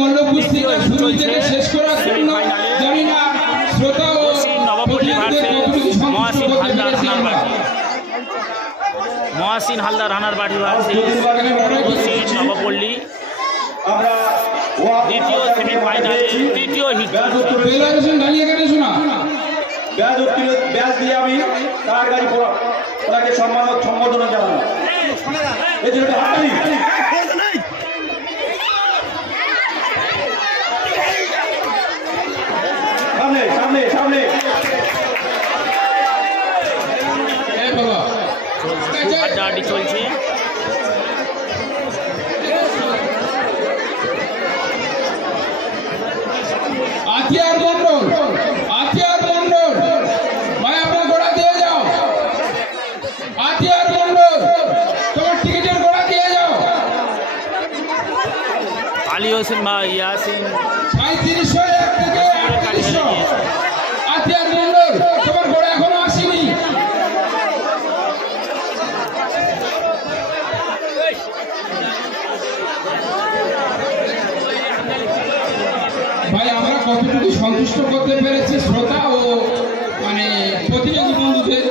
মল্ল কুস্তি শুরু থেকে শেষ করার জন্য জানি না শ্রোতা ও নবাপল্লী ভার্সেস মহাসিন হালদার হানারবাড়ি। মহাসিন হালদার হানারবাড়ি ভার্সেস নবাপল্লী দ্বিতীয় সেমিফাইনালে তৃতীয় হিট। ব্যাজ দিয়ে আমি তার গাড়ি ওনাকে সম্বোধনা জানাবো। এই জন্য সামনে সামনে সামনে আড্ডাআড্ডি চলছে। আতিয়ার মন্ডল, আতিয়ার মন্ডল ভাই আপনার গোড়া দিয়ে যাও। আতিয়ার মন্ডল তোমার টিকিটের গোড়া দিয়ে যাও। আলী হোসেন ভাই ইয়াসিন 3701 থেকে 3800। আতিয়ার মন্ডল তোমার গোড়া এখনো আসেনি। ভাই আমরা কতটুকু সন্তুষ্ট করতে পেরেছি শ্রোতা ও মানে প্রতিযোগী বন্ধুদের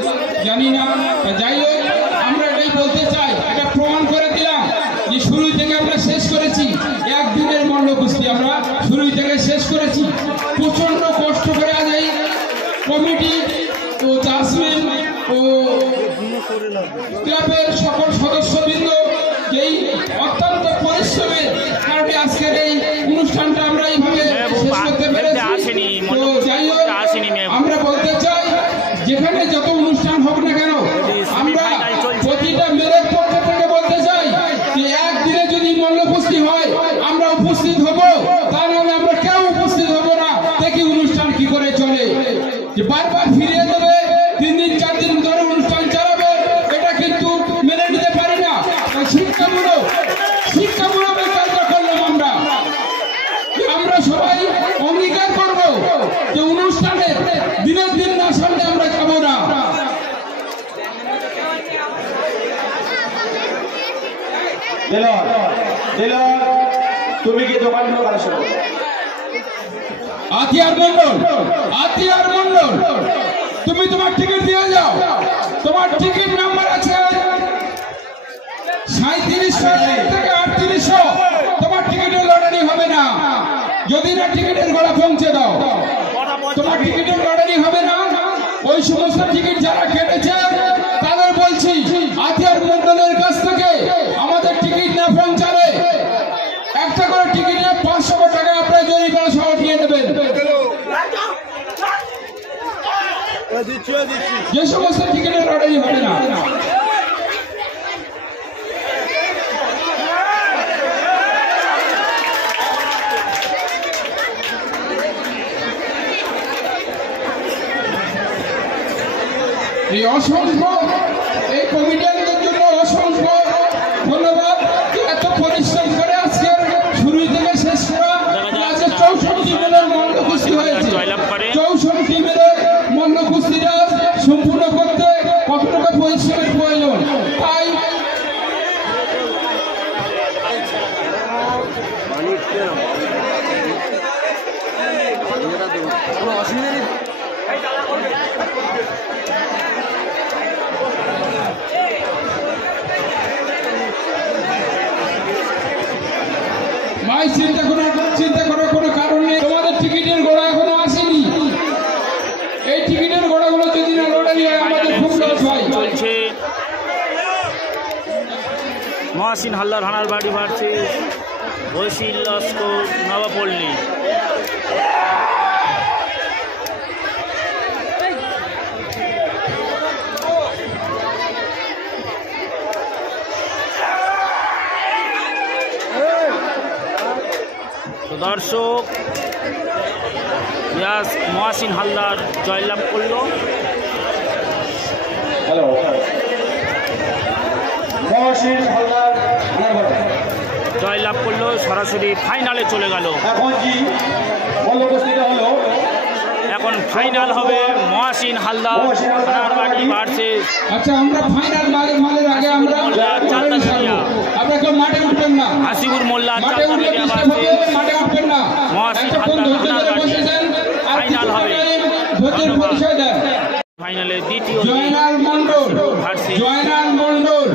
জানি না। যাই হোক আমরা এটাই বলতে চাই, এটা প্রমাণ করে দিলাম যে শুরু থেকে আমরা শেষ করেছি। একদিনের মল্ল কুস্তি আমরা শুরু থেকে শেষ করেছি। প্রচন্ড কষ্ট করে আজ এই কমিটি ও জাসমিন ও ক্লাবের সকল সদস্যবৃন্দ যেই অত্যন্ত পরিশ্রমের কারণে আজকের এই অনুষ্ঠানটা আমরা এইভাবে শেষ করতে পেরেছি। যাই হোক আমরা বলতে চাই যেখানে যত অনুষ্ঠান হোক না কেন আমরা প্রতিটা মেয়ের পক্ষ থেকে বলতে চাই যে একদিনে যদি মল্ল কুস্তি হয় আমরা উপস্থিত হব, তা নাহলে আমরা কেউ উপস্থিত হব না। দেখি অনুষ্ঠান কি করে চলে, যে বারবার ফিরিয়ে দেবে 3 দিন 4 দিন ধরে অনুষ্ঠান চালাবে, এটা কিন্তু মেনে নিতে পারি না। শিক্ষামূলক এই কাজটা করলাম আমরা। আমরা সবাই অঙ্গীকার করব যে অনুষ্ঠানে দিনের দিন না সামনে আমরা যাব না। তুমি কি দোকানগুলো কালেকশন করো? আতিয়ার মন্ডল, আতিয়ার মন্ডল তুমি তোমার টিকিট দিয়ে যাও। তোমার টিকিট নাম্বার আছে 3701 থেকে 3800। তোমার টিকিটের লটারি হবে না যদি না টিকিটের গোড়া পৌঁছে দাও। তোমার টিকিটের লটারি হবে না। ওই সমস্ত টিকিট যারা কেটেছে তাদের বলছি আতিয়ার মন্ডলের কাছ থেকে আমাদের টিকিট না পৌঁছালে একটা করে টিকিটে 500 টাকা আপনার জরিমানা সহ নিয়ে নেবেন। যে সমস্ত টিকিটের লটারি হবে না। এই অসংখ্য এই কমিটিদের জন্য অসংখ্য ধন্যবাদ। এত পরিশ্রম করে আজকের শুরু থেকে শেষ করা। আজকে 64 মেলের মল্ল কুস্তি হয়েছে। 64 মেলের মল্ল কুস্তিটা সম্পূর্ণ করতে কত টাকা পরিশ্রমের প্রয়োজন। তাই ভাই চিন্তা করার কোনো কারণ নেই। তোমাদের টিকিটের গোড়া এখনো আসেনি। এই টিকিটের গোড়াগুলো যদি না লটারি হয় আমাদের খুব লস হয়। চলছে মহাসিন হালদার হানারবাড়ি ভার্সেস বৈশিল লস্কর নবাপল্লী। দর্শক মহাসিন হালদার জয়লাভ করল। হ্যালো, মহাসিন হালদার জয়লাভ করলো, সরাসরি ফাইনালে চলে গেল। এখন কি মল্ল কুস্তিটা হলো, এখন ফাইনাল হবে মহাসিন হালদার হানারবাড়ি ভার্সেস। আচ্ছা আমরা ফাইনাল মালের আগে আমরা চালতা মিডিয়া। আপনারা কেউ মাঠে উঠবেন না। হাসিবুর মোল্লা মাঠে উঠলে চালতা মিডিয়া ভার্সেস মাঠে উঠবেন মহাসিন এতক্ষণ ধৈর্য ধরে বসেছেন আর ফাইনাল হবে ধৈর্যের পরিচয় দেন। ফাইনালে দ্বিতীয় জয়নাল মন্ডল, জয়নাল মন্ডল,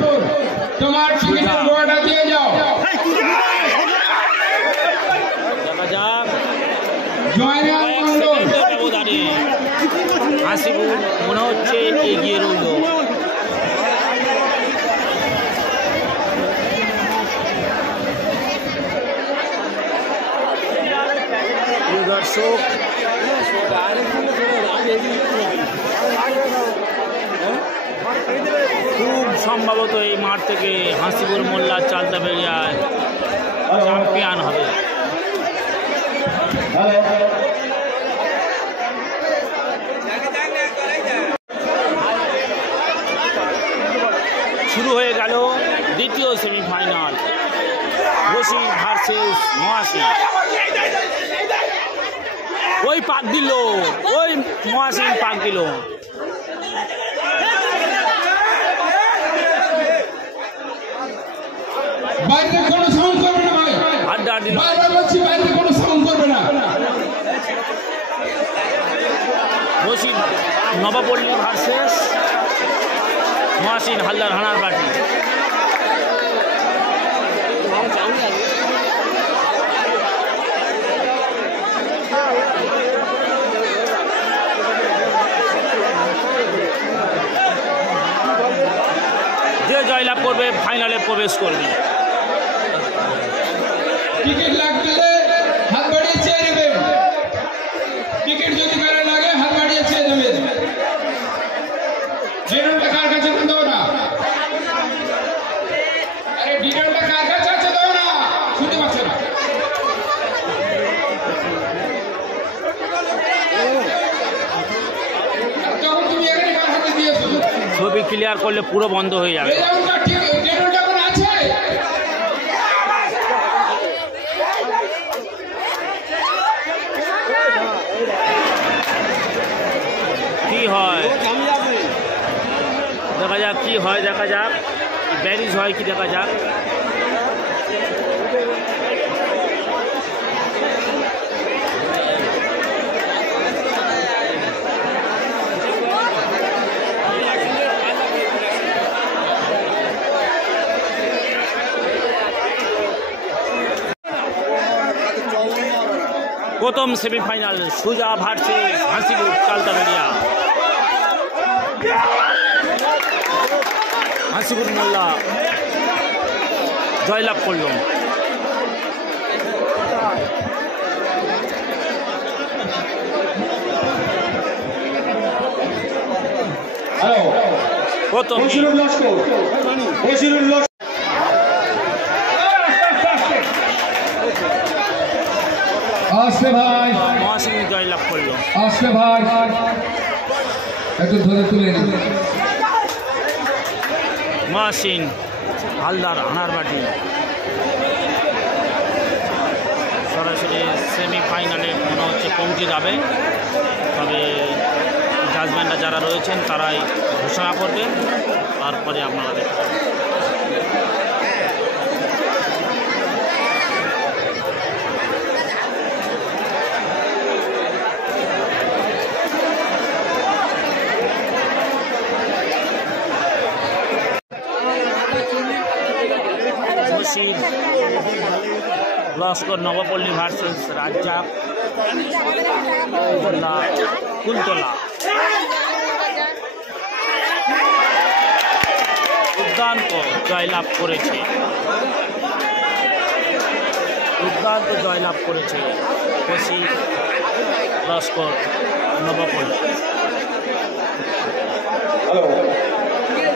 তোমার টিকিটের গোয়াটা দিয়ে যাও। দেখা যাক জয়নাল মন্ডল, ব্যবধানে হাসিবুল মনে হচ্ছে এগিয়ে রইল। দর্শক খুব সম্ভবত এই মাঠ থেকে হাসিবুল মোল্লা চালতা বেরিয়ায় চ্যাম্পিয়ন হবে। শুরু হয়ে গেল দ্বিতীয় সেমিফাইনাল, বশির ভার্সেস মহাসিন। ওই পাক দিল, ওই মহাসিন পাক দিল। বাইরে কোনো সাউন্ড করবে না ভাই, আড্ডা দিল। বারবার বলছি বাইরে কোনো সাউন্ড করবে না। বশির নবাপল্লী ভার্সেস মহাসিন হালদার হানার বাটি। যে জয়লাভ করবে ফাইনালে প্রবেশ করবে। টিকিট লাগলে হাত বাড়িয়ে চেয়ে নেবেন, টিকিট যদি কারো লাগে হাত বাড়িয়ে চেয়ে নেবেন। ডিনারটা কার কাছে দাও না, আরে ডিনারটা কার কাছে আছে দাও না, শুনতে পাচ্ছ না? তখন তুমি এখানে কার হাতে দিয়েছো? ছবি ক্লিয়ার করলে পুরো বন্ধ হয়ে যাবে। এই রাউন্ডটা ঠিক ডিনারটা কোন আছে? কি হয় দেখা যাক, কি হয় দেখা যাক, ব্যারিজ হয় কি দেখা যাক। প্রথম সেমিফাইনাল সুজা ভার্সেস হাসিবুল চালতা বেরিয়া। হাসিবুল মোল্লা জয়লাভ করল। প্রথম আসলে ভাই, মহাসিন জয়লাভ করল। আসলে ভাই একটু ধরে তুলে নিন। মহাসিন হালদার হানারবাটি সরাসরি সেমিফাইনালে মনে হচ্ছে পৌঁছে যাবে, তবে জাজমেন্টরা যারা রয়েছেন তারাই ঘোষণা করবেন, তারপরে আপনারা দেখবেন। লস্কর নবপল্লী ভার্সেস রাজ্জাক কুলতলা। দুর্দান্ত জয়লাভ করেছে, দুর্দান্ত জয়লাভ করেছে বশি লস্কর নবপল্লী।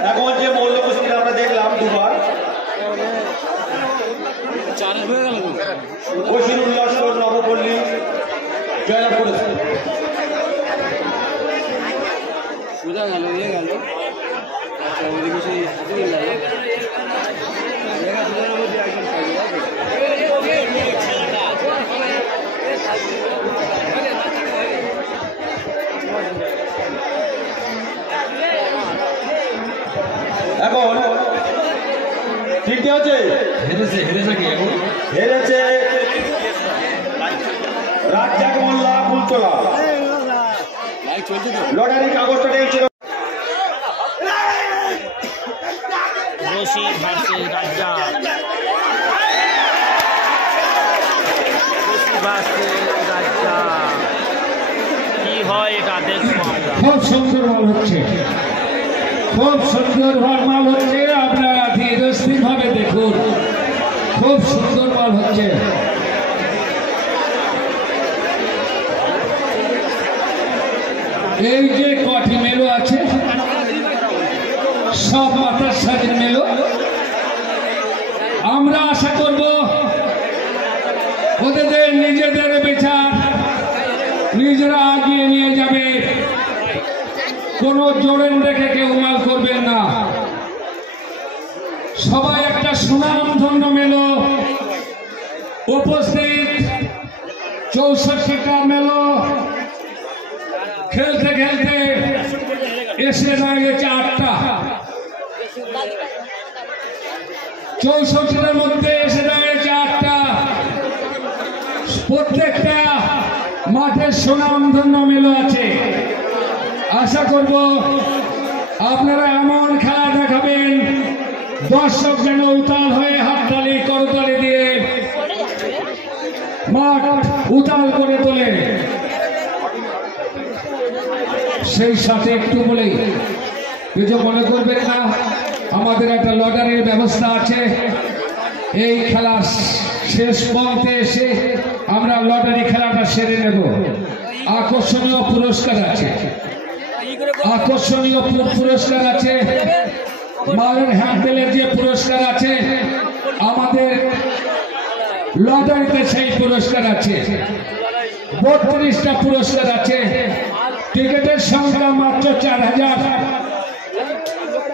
এখন যে মল্ল কুস্তিটা আমরা দেখলাম দুবার, বশিরুল লস্কর নবপল্লী জয়লাভ করেছে। সুদা গেল ইয়ে গেল ওইদিকে সেই এখন ঠিক আছে, হেরেছে আমতলা লটারির কাগজটা নিয়েছিল রশিদ ভার্সেস রাজ্জাক, রশিদ ভার্সেস রাজ্জাক, কি হয় এটা দেখবো আমরা। খুব সুন্দর মাল হচ্ছে, খুব সুন্দর মাল হচ্ছে, আপনারা ধীরস্থির ভাবে দেখুন, খুব সুন্দর মাল হচ্ছে। এই যে কটি মেলো আছে সব মাথার সাজের মেলো, আমরা আশা করব ওদের নিজেদের বিচার নিজেরা এগিয়ে নিয়ে যাবে, কোনো জোরেন রেখে কেউ মাল করবেন না। সবাই একটা সুনামধন্য মেলো উপস্থিত, 64টা মেলো খেলতে খেলতে এসে দাঁড়িয়েছে 8টা, 64টার মধ্যে এসে দাঁড়িয়েছে 8টা। প্রত্যেকটা মাঠের সুনামধন্য মেলো আছে। আশা করব আপনারা এমন খেলা দেখাবেন দর্শক যেন উতাল হয়ে হাততালি করতালি দিয়ে মাঠ উতাল করে তোলে। সেই সাথে একটু বলেই কিছু মনে করবেন না, আমাদের একটা লটারির ব্যবস্থা আছে। এই খেলার শেষ পর্বে এসে আমরা লটারি খেলাটা সেরে নেব। আকর্ষণীয় পুরস্কার আছে, আকর্ষণীয় পুরস্কার আছে, মালের হ্যান্ডেলের যে পুরস্কার আছে আমাদের লটারিতে সেই পুরস্কার আছে। 32টা পুরস্কার আছে, টিকিটের সংখ্যা মাত্র 4000,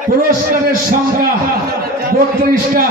পুরস্কারের সংখ্যা 32টা।